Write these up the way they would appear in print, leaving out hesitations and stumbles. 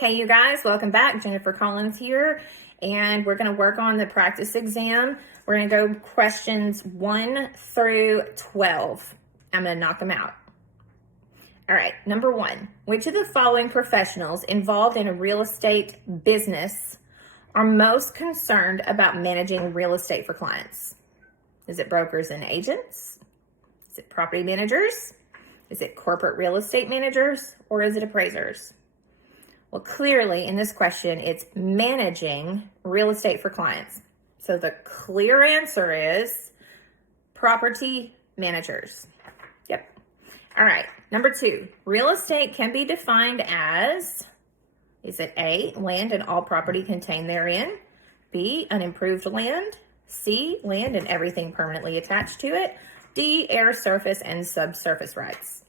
Hey you guys, welcome back. Jennifer Collins here, and we're going to work on the practice exam. We're going to go questions 1 through 12. I'm going to knock them out. All right, number 1. Which of the following professionals involved in a real estate business are most concerned about managing real estate for clients? Is it brokers and agents? Is it property managers? Is it corporate real estate managers? Or is it appraisers? Well, clearly in this question, it's managing real estate for clients. So the clear answer is property managers. Yep. All right. Number 2, real estate can be defined as, is it A, land and all property contained therein? B, unimproved land? C, land and everything permanently attached to it? D, air, surface, and subsurface rights.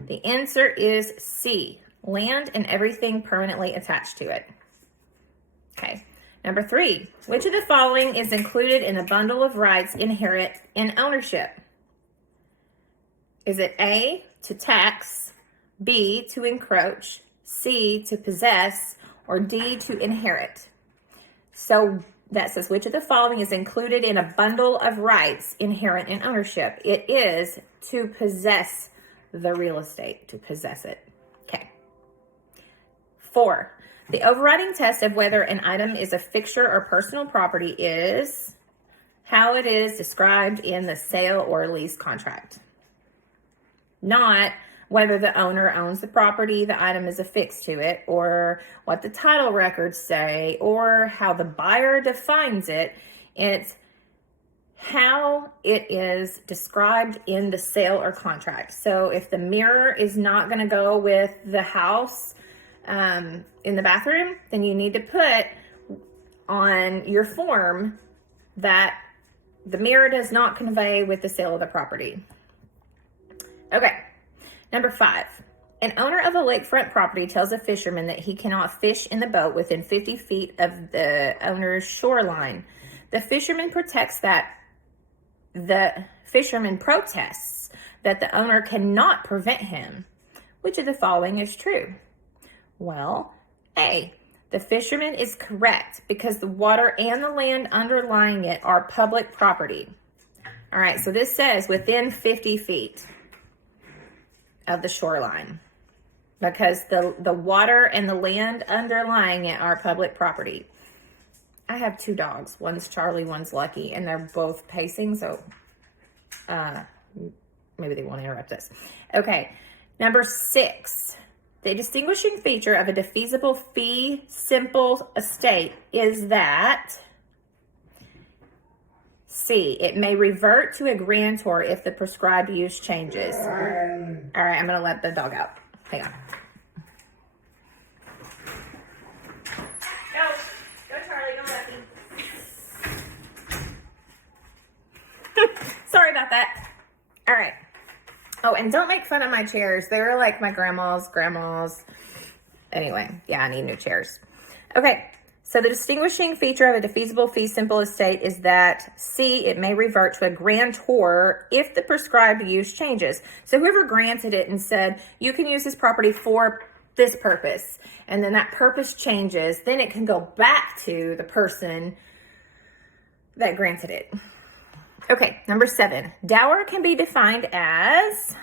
The answer is C, land and everything permanently attached to it. Okay. Number 3, which of the following is included in the bundle of rights inherent in ownership? Is it A, to tax, B, to encroach, C, to possess, or D, to inherit? So that says, which of the following is included in a bundle of rights inherent in ownership? It is to possess the real estate, to possess it. Okay. 4, the overriding test of whether an item is a fixture or personal property is how it is described in the sale or lease contract. Not whether the owner owns the property the item is affixed to it, or what the title records say, or how the buyer defines it. It's how it is described in the sale or contract. So if the mirror is not going to go with the house in the bathroom, then you need to put on your form that the mirror does not convey with the sale of the property. Okay. Number 5, an owner of a lakefront property tells a fisherman that he cannot fish in the boat within 50 feet of the owner's shoreline. The fisherman protests that the owner cannot prevent him. Which of the following is true? Well, A, the fisherman is correct because the water and the land underlying it are public property. All right, so this says within 50 feet of the shoreline because the water and the land underlying it are public property. I have 2 dogs. One's Charlie, one's Lucky, and they're both pacing, so maybe they won't interrupt us. Okay, number 6. The distinguishing feature of a defeasible fee simple estate is that C, it may revert to a grantor if the prescribed use changes. All right, I'm going to let the dog out. Hang on. Go Charlie, go Lucky. Sorry about that. All right. Oh, and don't make fun of my chairs. They're like my grandma's. Anyway, yeah, I need new chairs. Okay. So the distinguishing feature of a defeasible fee simple estate is that C, it may revert to a grantor if the prescribed use changes. So whoever granted it and said, you can use this property for this purpose, and then that purpose changes, then it can go back to the person that granted it. Okay, number 7. Dower can be defined as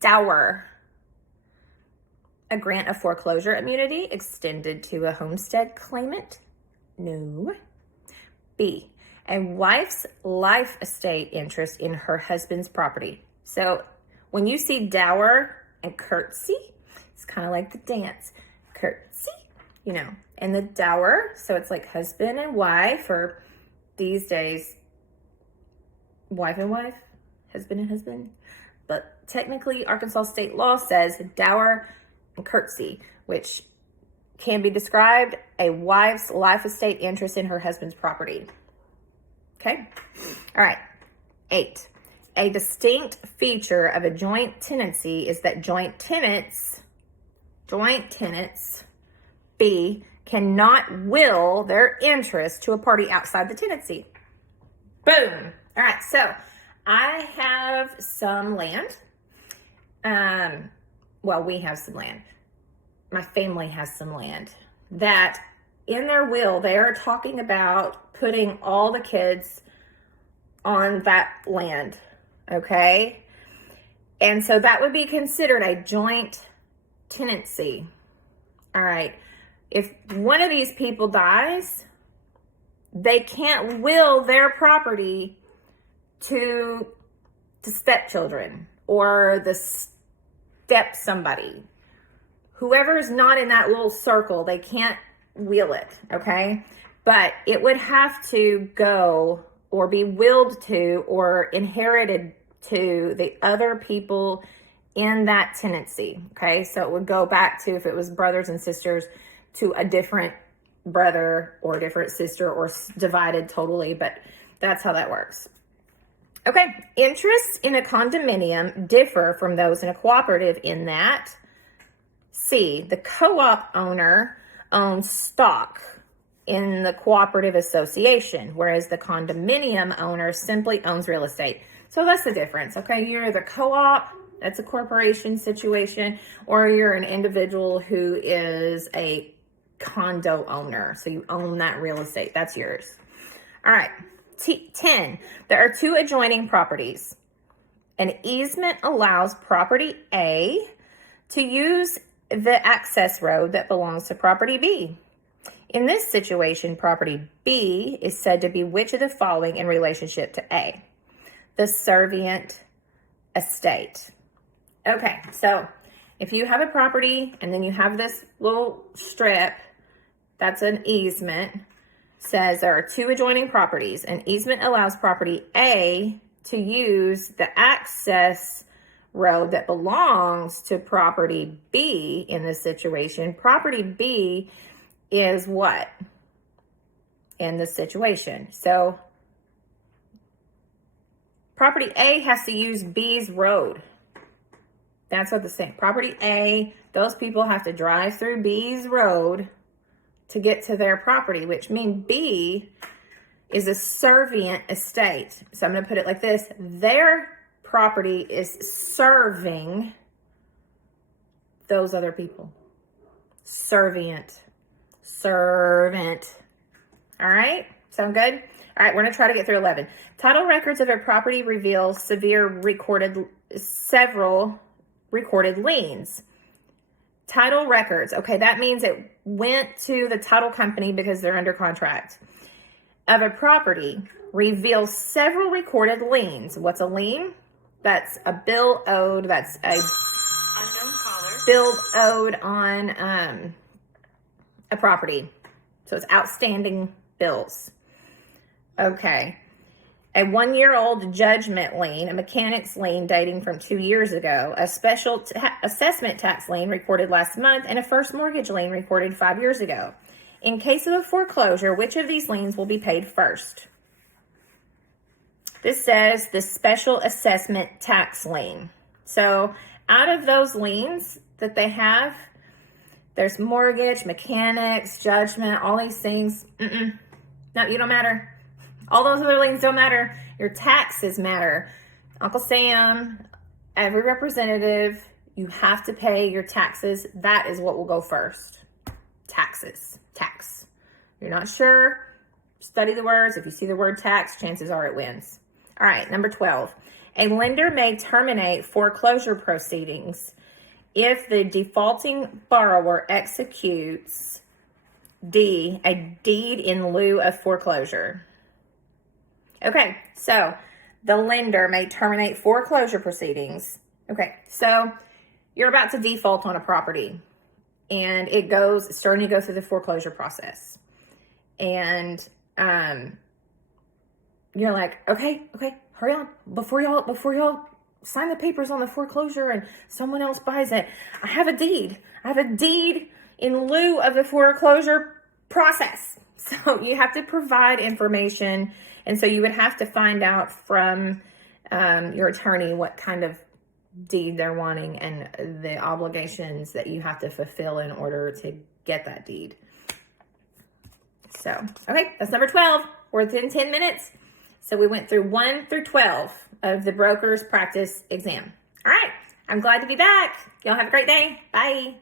dower, a grant of foreclosure immunity extended to a homestead claimant. No. B, a wife's life estate interest in her husband's property. So when you see dower and curtsy, it's kind of like the dance. Curtsy, and the dower. So it's like husband and wife, or these days, wife and wife, husband and husband. But technically, Arkansas state law says dower and curtsy, which can be described a wife's life estate interest in her husband's property. Okay? All right. 8. A distinct feature of a joint tenancy is that joint tenants, B, cannot will their interest to a party outside the tenancy. Boom. All right. So I have some land. Well, we have some land. my family has some land that in their will, they are talking about putting all the kids on that land, okay? And so that would be considered a joint tenancy. All right. If one of these people dies, they can't will their property to stepchildren or the step somebody. Whoever is not in that little circle, they can't will it, okay? But it would have to go or be willed to or inherited to the other people in that tenancy, okay? So it would go back to, if it was brothers and sisters, to a different brother or a different sister, or divided totally, but that's how that works. Okay, interests in a condominium differ from those in a cooperative in that, C, the co-op owner owns stock in the cooperative association, whereas the condominium owner simply owns real estate. So that's the difference, okay? You're the co-op, that's a corporation situation, or you're an individual who is a condo owner. So you own that real estate, that's yours. All right, 10, there are two adjoining properties. An easement allows property A to use the access road that belongs to property B. In this situation, property B is said to be which of the following in relationship to A? The servient estate. Okay, so if you have a property and then you have this little strip, that's an easement, says there are two adjoining properties. An easement allows property A to use the access road that belongs to property B in this situation. Property B is what in this situation? So property A has to use B's road. That's what the same. Property A, those people have to drive through B's road to get to their property, which means B is a servient estate. So I'm going to put it like this. Their property is serving those other people. Servient. Servant. All right? Sound good? All right, we're going to try to get through 11. Title records of a property reveal several recorded liens. Title records. Okay, that means it went to the title company because they're under contract. Of a property reveals several recorded liens. What's a lien? That's a bill owed. That's a unknown caller. Bill owed on a property. So it's outstanding bills. Okay. A 1-year-old judgment lien, a mechanics lien dating from 2 years ago, a special assessment tax lien recorded last month, and a first mortgage lien recorded 5 years ago. In case of a foreclosure, which of these liens will be paid first? This says the special assessment tax lien. So out of those liens that they have, there's mortgage, mechanics, judgment, all these things. No, you don't matter. All those other liens don't matter. Your taxes matter. Uncle Sam, every representative, you have to pay your taxes. That is what will go first. Taxes. Tax. You're not sure? Study the words. If you see the word tax, chances are it wins. All right, number 12. A lender may terminate foreclosure proceedings if the defaulting borrower executes D, a deed in lieu of foreclosure. Okay, so the lender may terminate foreclosure proceedings. Okay, so you're about to default on a property and it's starting to go through the foreclosure process. And you're like, okay, hurry on before y'all sign the papers on the foreclosure and someone else buys it. I have a deed in lieu of the foreclosure process. So you have to provide information. And so you would have to find out from your attorney what kind of deed they're wanting and the obligations that you have to fulfill in order to get that deed. So, okay, that's number 12. We're within 10 minutes. So we went through 1 through 12 of the broker's practice exam. All right, I'm glad to be back. Y'all have a great day. Bye.